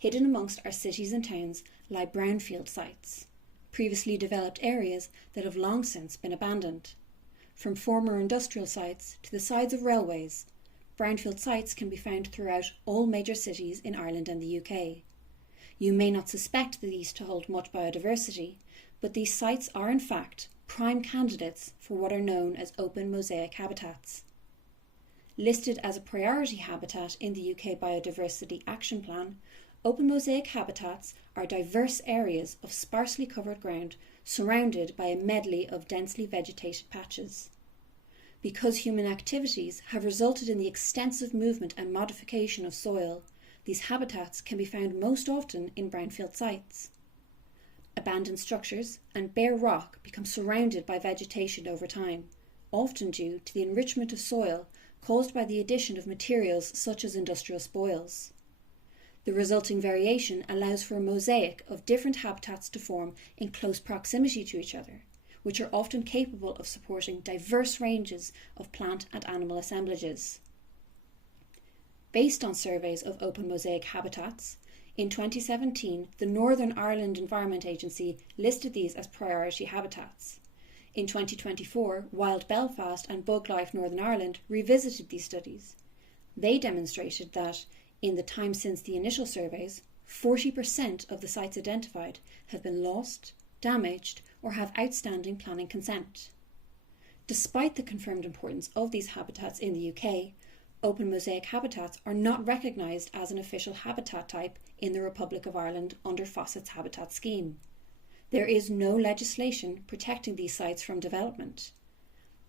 hidden amongst our cities and towns lie brownfield sites, previously developed areas that have long since been abandoned. From former industrial sites to the sides of railways, brownfield sites can be found throughout all major cities in Ireland and the UK. You may not suspect these to hold much biodiversity, but these sites are in fact prime candidates for what are known as open mosaic habitats. Listed as a priority habitat in the UK Biodiversity Action Plan, open mosaic habitats are diverse areas of sparsely covered ground surrounded by a medley of densely vegetated patches. Because human activities have resulted in the extensive movement and modification of soil, these habitats can be found most often in brownfield sites. Abandoned structures and bare rock become surrounded by vegetation over time, often due to the enrichment of soil caused by the addition of materials such as industrial spoils. The resulting variation allows for a mosaic of different habitats to form in close proximity to each other, which are often capable of supporting diverse ranges of plant and animal assemblages. Based on surveys of open mosaic habitats, in 2017, the Northern Ireland Environment Agency listed these as priority habitats. In 2024, Wild Belfast and BugLife Northern Ireland revisited these studies. They demonstrated that, in the time since the initial surveys, 40% of the sites identified have been lost, damaged, or have outstanding planning consent. Despite the confirmed importance of these habitats in the UK, open mosaic habitats are not recognised as an official habitat type in the Republic of Ireland under FOSSET's habitat scheme. There is no legislation protecting these sites from development.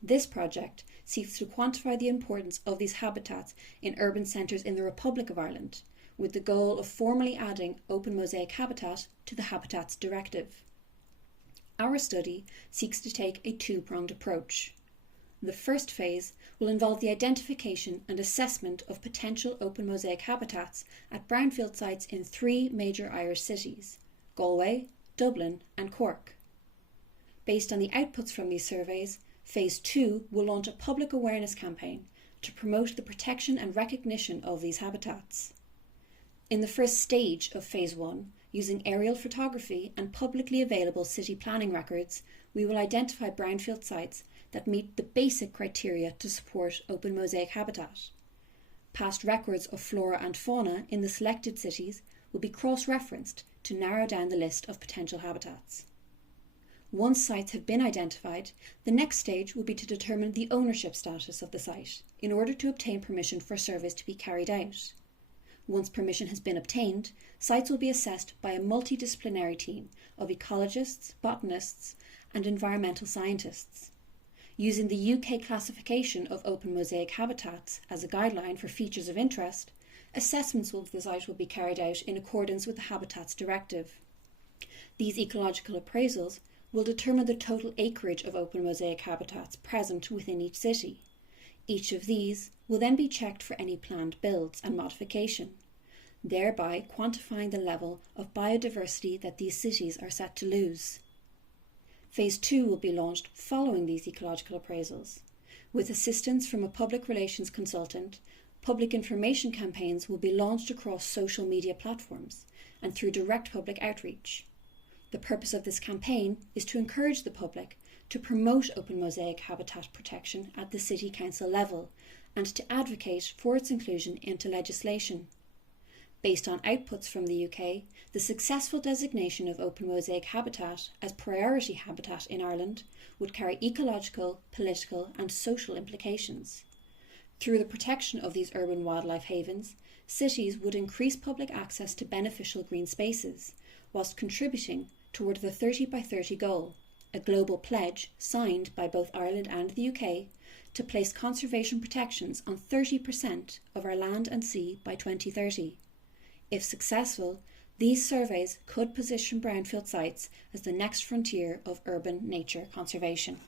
This project seeks to quantify the importance of these habitats in urban centres in the Republic of Ireland, with the goal of formally adding open mosaic habitat to the Habitats Directive. Our study seeks to take a two-pronged approach. The first phase will involve the identification and assessment of potential open mosaic habitats at brownfield sites in 3 major Irish cities: Galway, Dublin and Cork. Based on the outputs from these surveys, Phase 2 will launch a public awareness campaign to promote the protection and recognition of these habitats. In the first stage of Phase 1, using aerial photography and publicly available city planning records, we will identify brownfield sites that meet the basic criteria to support open mosaic habitat. Past records of flora and fauna in the selected cities will be cross-referenced to narrow down the list of potential habitats. Once sites have been identified, the next stage will be to determine the ownership status of the site in order to obtain permission for surveys to be carried out. Once permission has been obtained, sites will be assessed by a multidisciplinary team of ecologists, botanists, and environmental scientists. Using the UK classification of open mosaic habitats as a guideline for features of interest, assessments of the site will be carried out in accordance with the Habitats Directive. These ecological appraisals will determine the total acreage of open mosaic habitats present within each city. Each of these will then be checked for any planned builds and modification, thereby quantifying the level of biodiversity that these cities are set to lose. Phase 2 will be launched following these ecological appraisals. With assistance from a public relations consultant, public information campaigns will be launched across social media platforms and through direct public outreach. The purpose of this campaign is to encourage the public to promote open mosaic habitat protection at the City Council level and to advocate for its inclusion into legislation. Based on outputs from the UK, the successful designation of open mosaic habitat as priority habitat in Ireland would carry ecological, political and social implications. Through the protection of these urban wildlife havens, cities would increase public access to beneficial green spaces, whilst contributing toward the 30 by 30 goal, a global pledge signed by both Ireland and the UK to place conservation protections on 30% of our land and sea by 2030. If successful, these surveys could position brownfield sites as the next frontier of urban nature conservation.